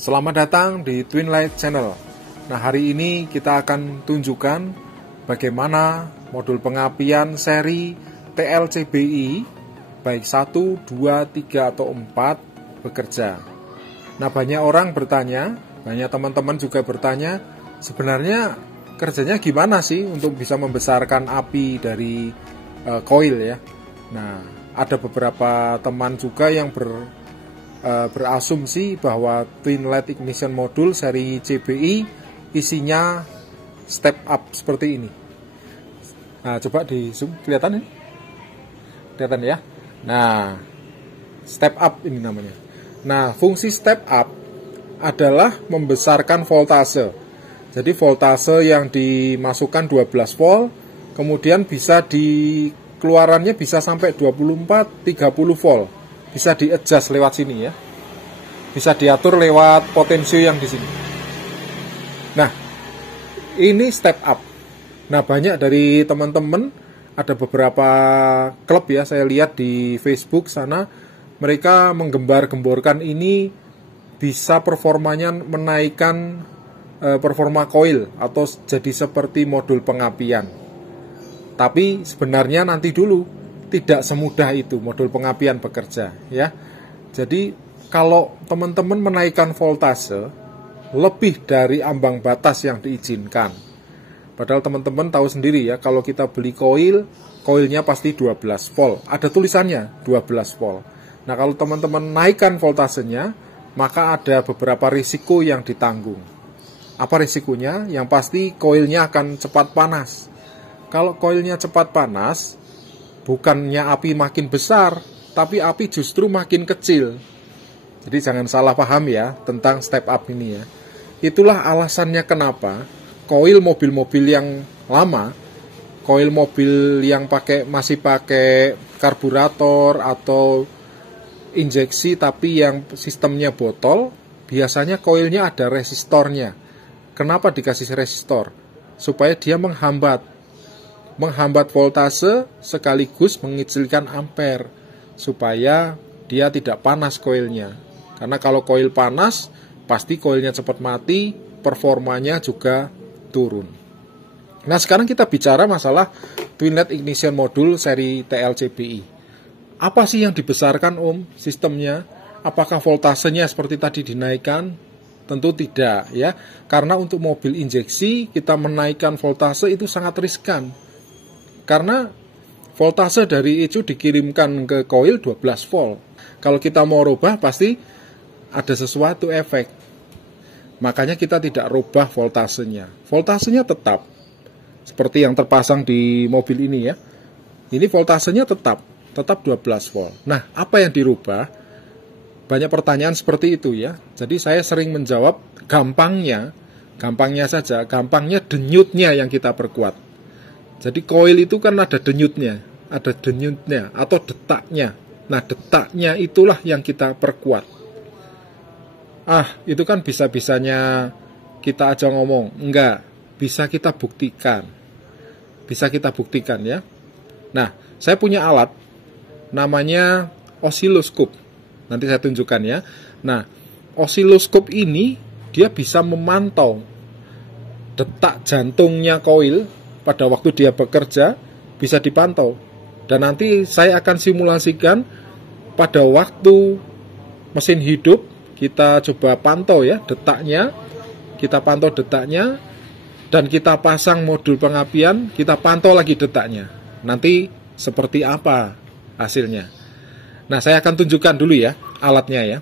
Selamat datang di Twin Light Channel. Nah, hari ini kita akan tunjukkan bagaimana modul pengapian seri TLCBI baik 1, 2, 3, atau 4 bekerja. Nah, banyak orang bertanya, banyak teman-teman juga bertanya, sebenarnya kerjanya gimana sih untuk bisa membesarkan api dari koil ya. Nah, ada beberapa teman juga yang berasumsi bahwa Twin Light Ignition Module seri CBI isinya step up seperti ini. Nah, coba di zoom, kelihatan ini? Kelihatan ya? Nah, step up ini namanya. Nah, fungsi step up adalah membesarkan voltase. Jadi voltase yang dimasukkan 12 volt, kemudian bisa keluarannya bisa sampai 24-30 volt. Bisa di-adjust lewat sini ya. Bisa diatur lewat potensio yang di sini. Nah, ini step up. Nah, banyak dari teman-teman, ada beberapa klub ya, saya lihat di Facebook sana, mereka menggembar-gemborkan ini bisa performanya menaikkan performa koil atau jadi seperti modul pengapian. Tapi sebenarnya nanti dulu, tidak semudah itu modul pengapian bekerja ya. Jadi kalau teman-teman menaikkan voltase lebih dari ambang batas yang diizinkan, padahal teman-teman tahu sendiri ya, kalau kita beli koilnya pasti 12 volt, ada tulisannya 12 volt. Nah, kalau teman-teman naikkan voltasenya, maka ada beberapa risiko yang ditanggung. Apa risikonya? Yang pasti koilnya akan cepat panas. Kalau koilnya cepat panas, bukannya api makin besar, tapi api justru makin kecil. Jadi jangan salah paham ya tentang step up ini ya. Itulah alasannya kenapa koil mobil-mobil yang lama, koil mobil yang masih pakai karburator atau injeksi tapi yang sistemnya botol, biasanya koilnya ada resistornya. Kenapa dikasih resistor? Supaya dia menghambat voltase sekaligus mengecilkan ampere supaya dia tidak panas koilnya. Karena kalau koil panas, pasti koilnya cepat mati, performanya juga turun. Nah, sekarang kita bicara masalah Twin Light Ignition Module seri TLCBI. Apa sih yang dibesarkan sistemnya? Apakah voltasenya seperti tadi dinaikkan? Tentu tidak ya. Karena untuk mobil injeksi kita menaikkan voltase itu sangat riskan. Karena voltase dari ECU dikirimkan ke koil 12 volt. Kalau kita mau rubah pasti ada sesuatu efek. Makanya kita tidak rubah voltasenya. Voltasenya tetap. Seperti yang terpasang di mobil ini ya. Ini voltasenya tetap 12 volt. Nah, apa yang dirubah? Banyak pertanyaan seperti itu ya. Jadi saya sering menjawab gampangnya saja, gampangnya denyutnya yang kita perkuat. Jadi koil itu kan ada denyutnya atau detaknya. Nah, detaknya itulah yang kita perkuat. Itu kan bisa-bisanya kita aja ngomong. Enggak, bisa kita buktikan. Bisa kita buktikan ya. Nah, saya punya alat namanya osiloskop. Nanti saya tunjukkan ya. Nah, osiloskop ini dia bisa memantau detak jantungnya koil pada waktu dia bekerja, bisa dipantau. Dan nanti saya akan simulasikan pada waktu mesin hidup, kita coba pantau ya detaknya, kita pantau detaknya, dan kita pasang modul pengapian, kita pantau lagi detaknya. Nanti seperti apa hasilnya. Nah, saya akan tunjukkan dulu ya alatnya ya.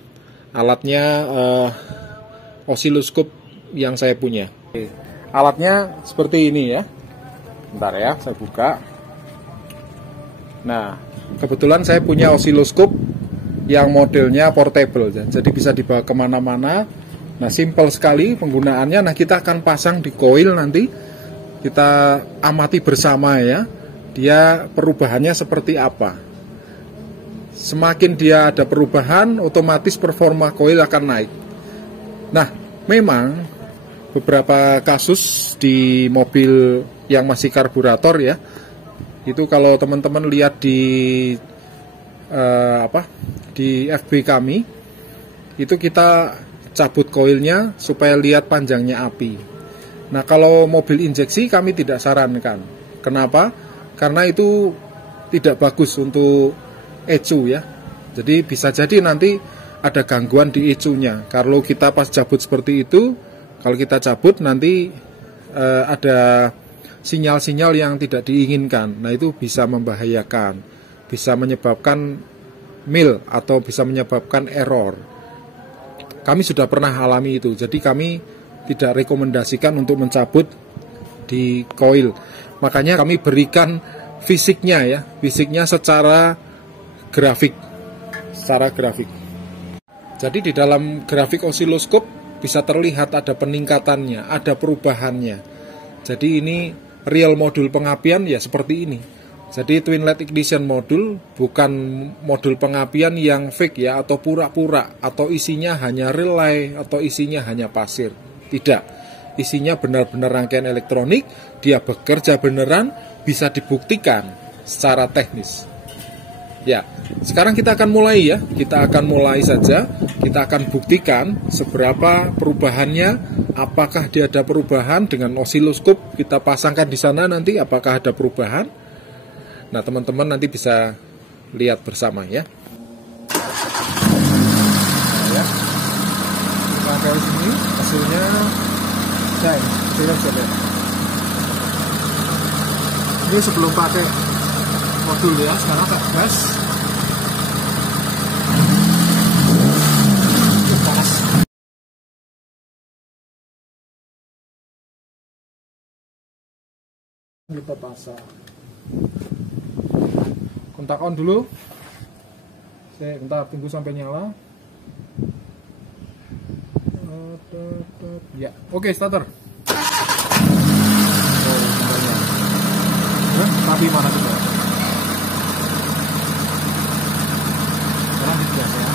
Alatnya osiloskop yang saya punya. Alatnya seperti ini ya. Bentar ya, saya buka. Nah, kebetulan saya punya osiloskop yang modelnya portable, jadi bisa dibawa kemana-mana. Nah, simple sekali penggunaannya. Nah, kita akan pasang di koil nanti. Kita amati bersama ya, dia perubahannya seperti apa. Semakin dia ada perubahan, otomatis performa koil akan naik. Nah, memang beberapa kasus di mobil yang masih karburator ya, itu kalau teman-teman lihat di FB kami, itu kita cabut koilnya supaya lihat panjangnya api. Nah, kalau mobil injeksi kami tidak sarankan. Kenapa? Karena itu tidak bagus untuk ECU ya. Jadi bisa jadi nanti ada gangguan di ECU-nya. Kalau kita pas cabut seperti itu, kalau kita cabut nanti ada sinyal-sinyal yang tidak diinginkan. Nah, itu bisa membahayakan, bisa menyebabkan mil atau bisa menyebabkan error. Kami sudah pernah alami itu, jadi kami tidak rekomendasikan untuk mencabut di koil. Makanya kami berikan fisiknya ya, fisiknya secara grafik. Jadi di dalam grafik osiloskop bisa terlihat ada peningkatannya, ada perubahannya. Jadi ini real modul pengapian ya seperti ini. Jadi twin LED ignition modul bukan modul pengapian yang fake ya, atau pura-pura, atau isinya hanya relay, atau isinya hanya pasir. Tidak, isinya benar-benar rangkaian elektronik, dia bekerja beneran, bisa dibuktikan secara teknis. Ya, sekarang kita akan mulai ya, kita akan mulai saja, kita akan buktikan seberapa perubahannya, apakah dia ada perubahan dengan osiloskop, kita pasangkan di sana nanti apakah ada perubahan. Nah, teman-teman nanti bisa lihat bersama ya. Ya. Kita ke sini, hasilnya ini sebelum pakai modul ya, sekarang tak gas. Panas. Kita pasang. Kontak on dulu. Bentar, tunggu sampai nyala. Ya, oke, starter. Tapi mana kita? Sekarang digas ya.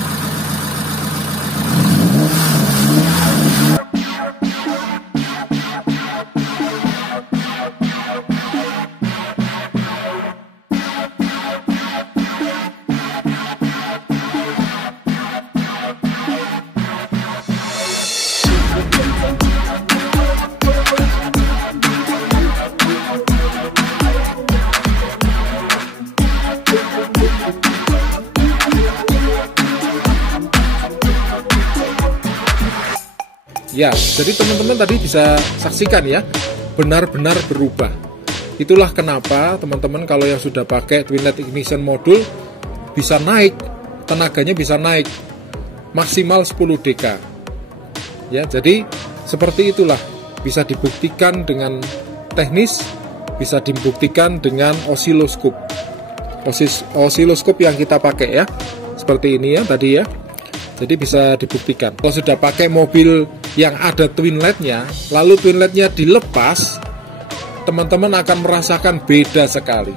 Ya, jadi teman-teman tadi bisa saksikan ya, benar-benar berubah. Itulah kenapa teman-teman kalau yang sudah pakai twin LED ignition modul bisa naik, tenaganya bisa naik maksimal 10 dk. Ya, jadi seperti itulah, bisa dibuktikan dengan teknis, bisa dibuktikan dengan osiloskop. Osiloskop yang kita pakai ya, seperti ini ya tadi ya. Jadi bisa dibuktikan. Kalau sudah pakai mobil yang ada twin LED-nya, lalu twin LED-nya dilepas, teman-teman akan merasakan beda sekali.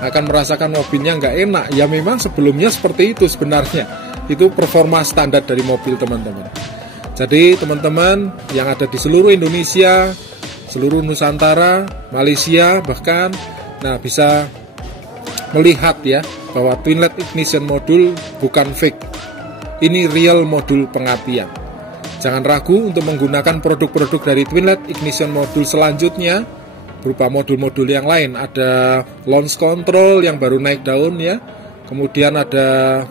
Akan merasakan mobilnya nggak enak. Ya memang sebelumnya seperti itu sebenarnya. Itu performa standar dari mobil teman-teman. Jadi teman-teman yang ada di seluruh Indonesia, seluruh Nusantara, Malaysia bahkan, nah bisa melihat ya bahwa twin LED ignition modul bukan fake. Ini real modul pengapian. Jangan ragu untuk menggunakan produk-produk dari twin LED ignition modul selanjutnya berupa modul-modul yang lain. Ada launch control yang baru naik daun ya. Kemudian ada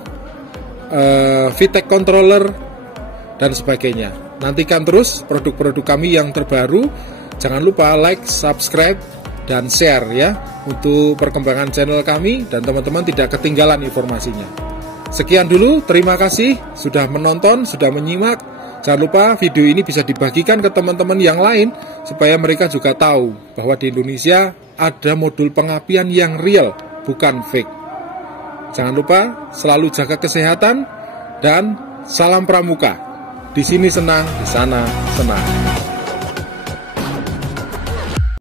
VTEC controller dan sebagainya. Nantikan terus produk-produk kami yang terbaru. Jangan lupa like, subscribe, dan share ya untuk perkembangan channel kami dan teman-teman tidak ketinggalan informasinya. Sekian dulu, terima kasih sudah menonton, sudah menyimak. Jangan lupa video ini bisa dibagikan ke teman-teman yang lain supaya mereka juga tahu bahwa di Indonesia ada modul pengapian yang real, bukan fake. Jangan lupa selalu jaga kesehatan dan salam pramuka. Di sini senang, di sana senang.